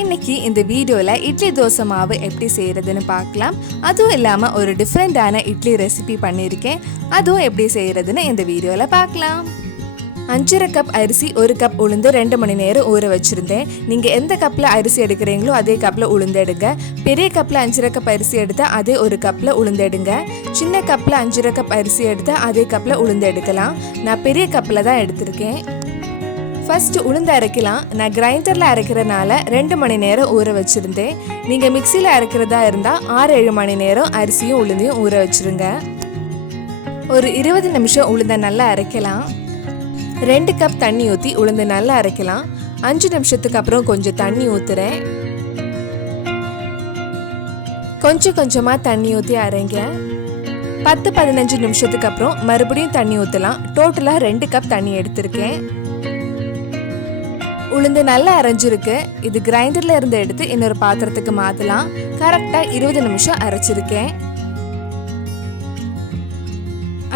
இன்னைக்கு இந்த வீடியோல இட்லி தோசை மாவு எப்படி செய்யறதுன்னு பார்க்கலாம். அதுவும் இல்லாம ஒரு டிஃபரெண்டான இட்லி ரெசிபி பண்ணியிருக்கேன். அதுவும் எப்படி செய்யறதுன்னு இந்த வீடியோல பார்க்கலாம். 5 கப் அரிசி 1 கப் உளுந்து 2 மணி நேரம் ஊற வச்சிருந்தேன். நீங்க எந்த கப்ல அரிசி எடுக்கிறீங்களோ அதே கப்ல உளுந்து எடுங்க. பெரிய கப்ல 5 கப் அரிசி எடுத்தா அதே 1 கப்ல உளுந்து எடுங்க. சின்ன கப்ல 5 கப் அரிசி எடுத்தா அதே கப்ல உளுந்து எடுக்கலாம். நான் பெரிய கப்ல தான் எடுத்திருக்கேன். ஃபர்ஸ்ட் உளுந்து அரைக்கலாம். நான் கிரைண்டரில் அரைக்கிறனால 2 மணி நேரம் ஊற வச்சுருந்தேன். நீங்கள் மிக்சியில் அரைக்கிறதா இருந்தால் 6-7 மணி நேரம் அரிசியும் உளுந்தையும் ஊற வச்சுருங்க. ஒரு 20 நிமிஷம் உளுந்தை நல்லா அரைக்கலாம். 2 கப் தண்ணி ஊற்றி உளுந்து நல்லா அரைக்கலாம். 5 நிமிஷத்துக்கு அப்புறம் கொஞ்சம் தண்ணி ஊற்றுறேன். கொஞ்சம் கொஞ்சமாக தண்ணி ஊற்றி அரைங்க. 10-15 நிமிஷத்துக்கு அப்புறம் மறுபடியும் தண்ணி ஊற்றலாம். டோட்டலாக 2 கப் தண்ணி எடுத்திருக்கேன். உளுந்து நல்லா அரைஞ்சிருக்கு. இது கிரைண்டர்ல இருந்து எடுத்து இன்னொரு பாத்திரத்துக்கு மாத்தலாம். கரெக்டா 20 நிமிஷம் அரைச்சிருக்கேன்.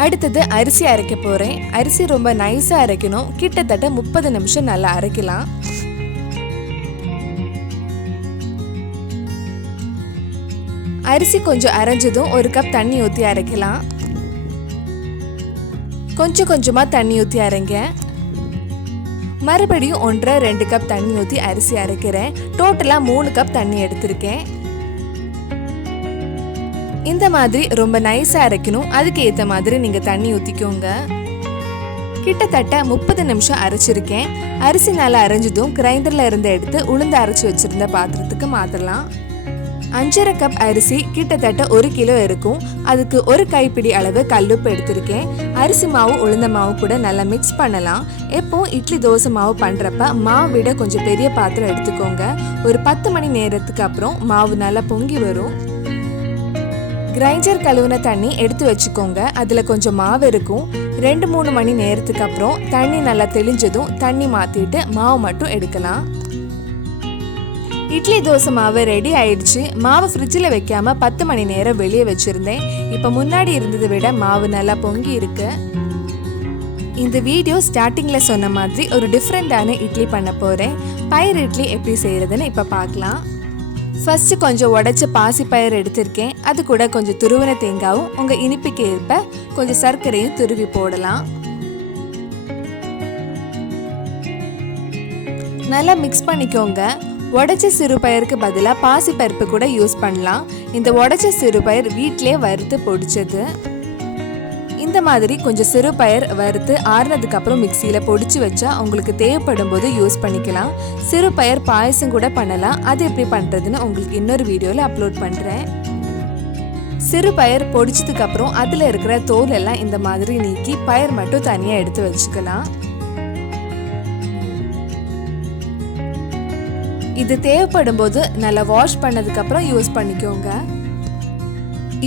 அடுத்தது அரிசி அரைக்க போறேன். அரிசி ரொம்ப நைஸா அரைக்கணும். கிட்டத்தட்ட 30 நிமிஷம் நல்லா அரைக்கலாம். அரிசி கொஞ்சம் அரைஞ்சதும் 1 கப் தண்ணி ஊற்றி அரைக்கலாம். கொஞ்சம் கொஞ்சமா தண்ணி ஊற்றி அரைங்க. மறுபடியும் 1.5-2 கப் தண்ணி ஊற்றி அரிசி அரைக்கிறேன். டோட்டலாக 3 கப் தண்ணி எடுத்திருக்கேன். இந்த மாதிரி ரொம்ப நைஸாக அரைக்கணும். அதுக்கு ஏற்ற மாதிரி நீங்கள் தண்ணி ஊற்றிக்கோங்க. கிட்டத்தட்ட 30 நிமிஷம் அரைச்சிருக்கேன். அரிசி நல்லா அரைஞ்சதும் கிரைண்டரில் இருந்து எடுத்து உளுந்து அரைச்சி வச்சுருந்த பாத்திரத்துக்கு மாற்றலாம். 5 கப் அரிசி கிட்டத்தட்ட 1 கிலோ இருக்கும். அதுக்கு 1 கைப்பிடி அளவு கல்லுப்பு எடுத்திருக்கேன். அரிசி மாவு உளுந்த மாவு கூட நல்லா மிக்ஸ் பண்ணலாம். எப்போ இட்லி தோசை மாவு பண்ணுறப்ப மாவு விட கொஞ்சம் பெரிய பாத்திரம் எடுத்துக்கோங்க. ஒரு 10 மணி நேரத்துக்கு அப்புறம் மாவு நல்லா பொங்கி வரும். கிரைண்டர் கழுவுன தண்ணி எடுத்து வச்சுக்கோங்க. அதில் கொஞ்சம் மாவு இருக்கும். 2-3 மணி நேரத்துக்கு அப்புறம் தண்ணி நல்லா தெளிஞ்சதும் தண்ணி மாற்றிட்டு மாவு மட்டும் எடுக்கலாம். இட்லி தோசை மாவு ரெடி ஆயிடுச்சு. மாவு ஃப்ரிட்ஜில் வைக்காம 10 மணி நேரம் வெளியே வச்சிருந்தேன். இப்போ முன்னாடி இருந்ததை விட மாவு நல்லா பொங்கி இருக்கு. இந்த வீடியோ ஸ்டார்டிங்கில் சொன்ன மாதிரி ஒரு டிஃப்ரெண்டான இட்லி பண்ண போகிறேன். பயிர் இட்லி எப்படி செய்கிறதுன்னு இப்போ பார்க்கலாம். ஃபர்ஸ்ட் கொஞ்சம் உடைச்ச பாசி பயிர் எடுத்திருக்கேன். அது கூட கொஞ்சம் துருவின தேங்காயும் உங்கள் இனிப்புக்கு ஏற்ப கொஞ்சம் சர்க்கரையும் துருவி போடலாம். நல்லா மிக்ஸ் பண்ணிக்கோங்க. உடைச்ச சிறுபயிருக்கு பதிலாக பாசி பருப்பு கூட யூஸ் பண்ணலாம். இந்த உடைச்ச சிறுபயிர் வீட்டிலே வறுத்து பொடிச்சது. இந்த மாதிரி கொஞ்சம் சிறுபயிர் வறுத்து ஆறுனதுக்கு அப்புறம் மிக்சியில் பொடிச்சு வச்சா உங்களுக்கு தேவைப்படும் போது யூஸ் பண்ணிக்கலாம். சிறுபயிர் பாயசம் கூட பண்ணலாம். அது எப்படி பண்ணுறதுன்னு உங்களுக்கு இன்னொரு வீடியோவில் அப்லோட் பண்ணுறேன். சிறுபயிர் பொடிச்சதுக்கு அப்புறம் அதில் இருக்கிற தோல் எல்லாம் இந்த மாதிரி நீக்கி பயிர் மட்டும் தனியாக எடுத்து வச்சுக்கலாம். இது தேவைப்படும் போது நல்லா வாஷ் பண்ணதுக்கு அப்புறம் யூஸ் பண்ணிக்கோங்க.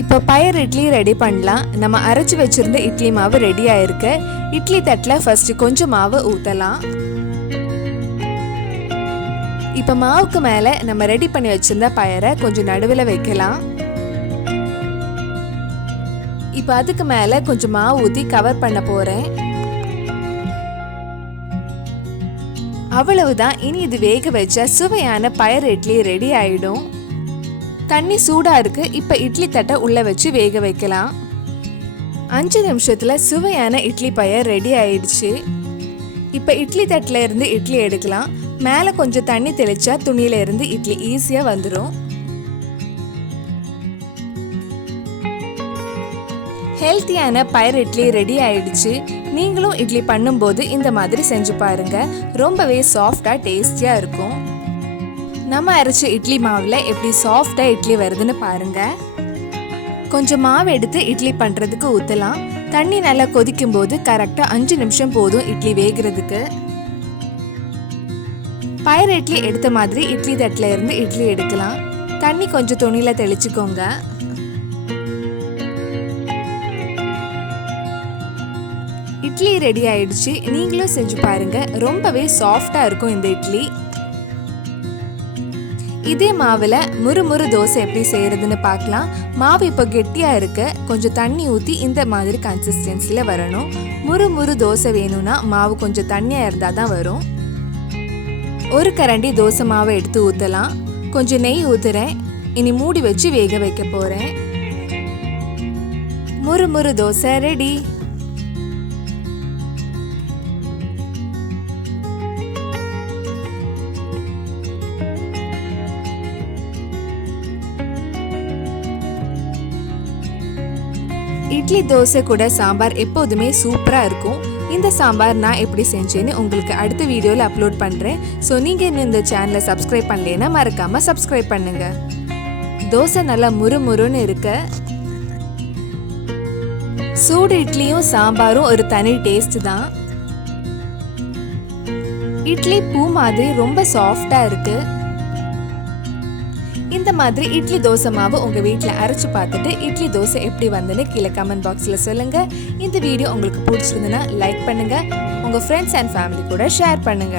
இப்போ பயிர் இட்லி ரெடி பண்ணலாம். நம்ம அரைச்சி வச்சிருந்த இட்லி மாவு ரெடி ஆயிருக்கு. இட்லி தட்டில் ஃபர்ஸ்ட் கொஞ்சம் மாவு ஊற்றலாம். இப்போ மாவுக்கு மேலே நம்ம ரெடி பண்ணி வச்சிருந்த பயிரை கொஞ்சம் நடுவில் வைக்கலாம். இப்போ அதுக்கு மேலே கொஞ்சம் மாவு ஊற்றி கவர் பண்ண போகிறேன். அவ்வளவுதான். இனி இது வேக வச்ச சுவையான பயிர் இட்லி ரெடி ஆயிடும். தண்ணி சூடா இருக்கு. இப்ப இட்லி தட்டை உள்ள வச்சு வேக வைக்கலாம். 5 நிமிஷத்துல சுவையான இட்லி பயிர் ரெடி ஆயிடுச்சு. இப்ப இட்லி தட்டுல இருந்து இட்லி எடுக்கலாம். மேல கொஞ்சம் தண்ணி தெளிச்சா துணியில இருந்து இட்லி ஈஸியா வந்துடும். ஹெல்த்தியான பயிர் இட்லி ரெடி ஆயிடுச்சு. நீங்களும் இட்லி பண்ணும்போது இந்த மாதிரி செஞ்சு பாருங்க. ரொம்பவே சாஃப்டா டேஸ்டியா இருக்கும். நம்ம அரைச்ச இட்லி மாவுல எப்படி சாஃப்டா இட்லி வருதுன்னு பாருங்க. கொஞ்சம் மாவு எடுத்து இட்லி பண்றதுக்கு ஊற்றலாம். தண்ணி நல்லா கொதிக்கும் போது கரெக்டா 5 நிமிஷம் போதும் இட்லி வேகிறதுக்கு. பயிர் இட்லி எடுத்த மாதிரி இட்லி தட்டுல இருந்து இட்லி எடுக்கலாம். தண்ணி கொஞ்சம் துணியில தெளிச்சுக்கோங்க. இட்லி ரெடி ஆயிடுச்சு. நீங்களும் செஞ்சு பாருங்க. ரொம்பவே சாஃப்டா இருக்கும் இந்த இட்லி. இதே மாவுல முறுமுறு தோசை எப்படி செய்யறதுன்னு பார்க்கலாம். மாவு இப்போ கெட்டியா இருக்கு. கொஞ்சம் தண்ணி ஊற்றி இந்த மாதிரி கன்சிஸ்டன்சில வரணும். முறுமுறு தோசை வேணும்னா மாவு கொஞ்சம் தண்ணியா இருந்தா தான் வரும். ஒரு கரண்டி தோசை மாவை எடுத்து ஊற்றலாம். கொஞ்சம் நெய் ஊற்றுறேன். இனி மூடி வச்சு வேக வைக்க போகிறேன். முறு தோசை ரெடி. இட்லி தோசை கூட சாம்பார் எப்போதுமே சூப்பராக இருக்கும். இந்த சாம்பார் நான் எப்படி செஞ்சேன்னு உங்களுக்கு அடுத்த வீடியோவில் அப்லோட் பண்ணுறேன். ஸோ நீங்கள் இன்னும் இந்த சேனலை சப்ஸ்கிரைப் பண்ணலைன்னா மறக்காமல் சப்ஸ்கிரைப் பண்ணுங்க. தோசை நல்லா முறுமுறுன்னு இருக்க. சூடு இட்லியும் சாம்பாரும் ஒரு தனி டேஸ்ட் தான். இட்லி பூ மாதிரி ரொம்ப சாஃப்டாக இருக்கு. இந்த மாதிரி இட்லி தோசை மாவு உங்க வீட்டில் அரைச்சு பார்த்துட்டு இட்லி தோசை எப்படி வந்துன்னு கீழே கமெண்ட் பாக்ஸில் சொல்லுங்க. இந்த வீடியோ உங்களுக்கு பிடிச்சிருந்ததுன்னா லைக் பண்ணுங்க. உங்க ஃப்ரெண்ட்ஸ் அண்ட் ஃபேமிலி கூட ஷேர் பண்ணுங்க.